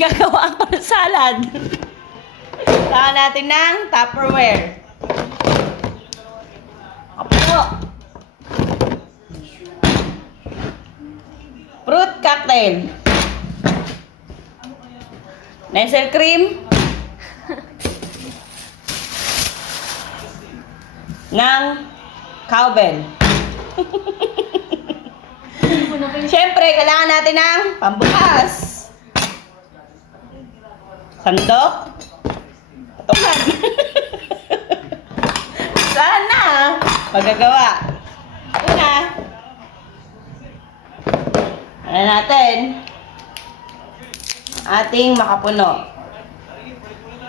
Gagawa ako ng salad. Saka natin ng Tupperware. Apo. Fruit cocktail. Nestle cream. Ng cowbell. Siyempre, kailangan natin ng pambukas. Sandok. Patungan. Sana magagawa. Una. Ano natin? Ating makapuno.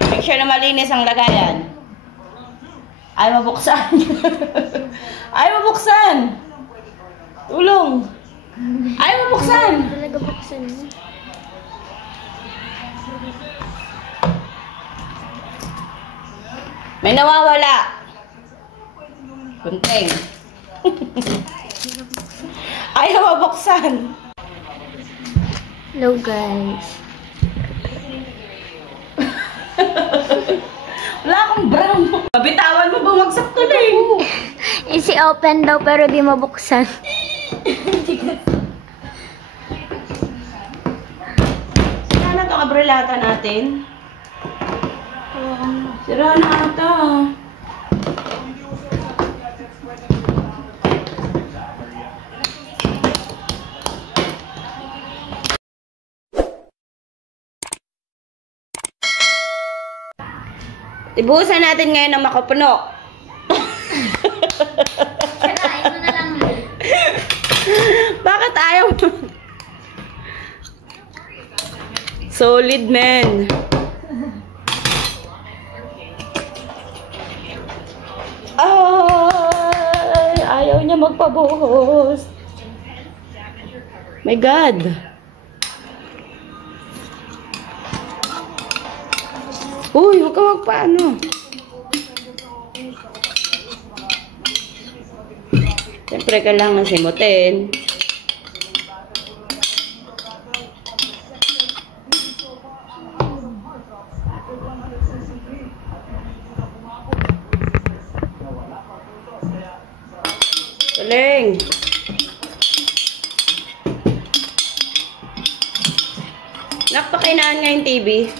Make sure na malinis ang lagayan. Ay mabuksan. Ay mabuksan. Tulong. Ay mabuksan. Talaga buksan mo. May nawawala. Kunting. Ayaw mabuksan. Hello guys. Wala akong brown. Mabitawan mo, bumagsak tuloy. Easy open daw pero di mabuksan. Sira na ito kabrelata natin. Sira na ito. Ibuhusan natin ngayon ng makapuno. Sirain mo na lang. Bakit ayaw mo? Solid, man. Ay, ayaw niya magpabuhos. My God. Uy, huwag ka magpaano. Siyempre, kailangan simutin. Galing. Nakpakainaan nga yung TV.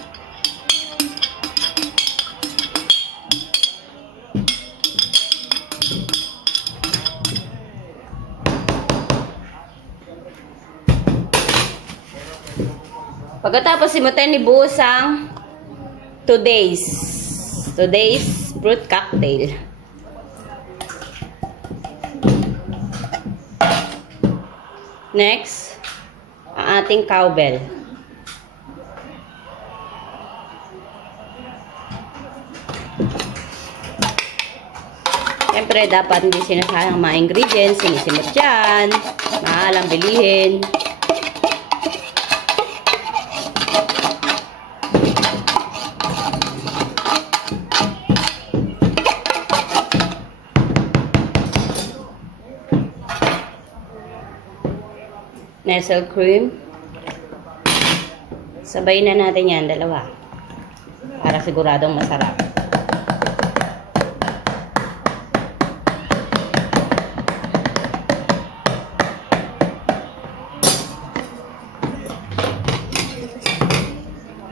Pagkatapos simutin, ibuhos ang today's fruit cocktail. Next, ang ating cowbell. Siyempre, dapat hindi sinasayang mga ingredients, sinisimot dyan, mahalang bilihin. Nestle cream. Sabayin na natin yan, dalawa. Para siguradong masarap.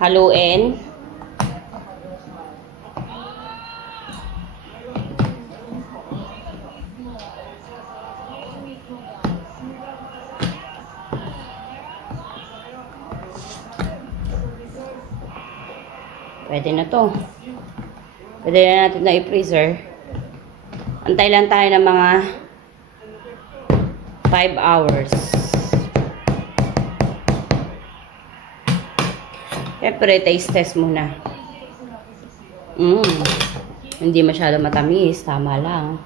Haluin. Pwede na to. Pwede na natin na i-freezer. Antay lang tayo ng mga 5 hours. Siyempre, taste test muna. Hindi masyado matamis. Tama lang.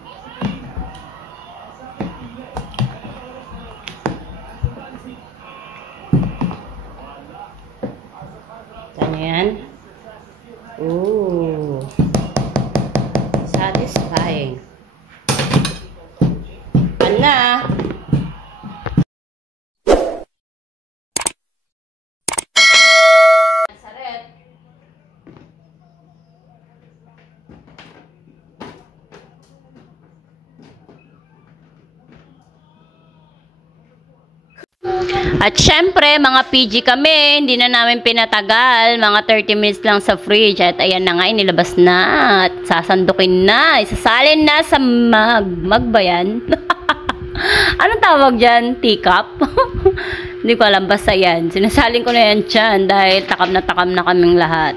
Saan yan? Ooh. Satisfying. Pan na. At syempre, mga PG kami, hindi na namin pinatagal. Mga 30 minutes lang sa fridge. At ayan na nga, inilabas na. At sasandukin na. Isasalin na sa mag. Mag ba yan? Anong tawag dyan? Teacup? Hindi ko alam. Basta yan. Sinasalin ko na yan dyan dahil takam na kaming lahat.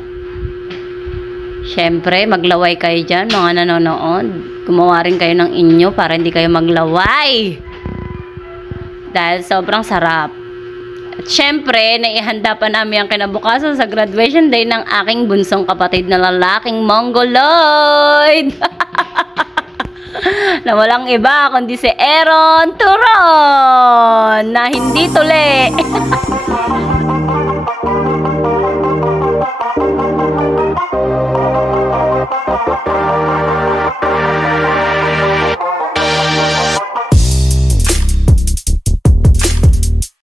Syempre, maglaway kayo dyan, mga nanonood. Gumawa rin kayo ng inyo para hindi kayo maglaway. Dahil sobrang sarap. At syempre, naihanda pa namin ang kinabukasan sa graduation day ng aking bunsong kapatid na lalaking Mongoloid. Na walang iba kundi si Aaron Turon na hindi tuli.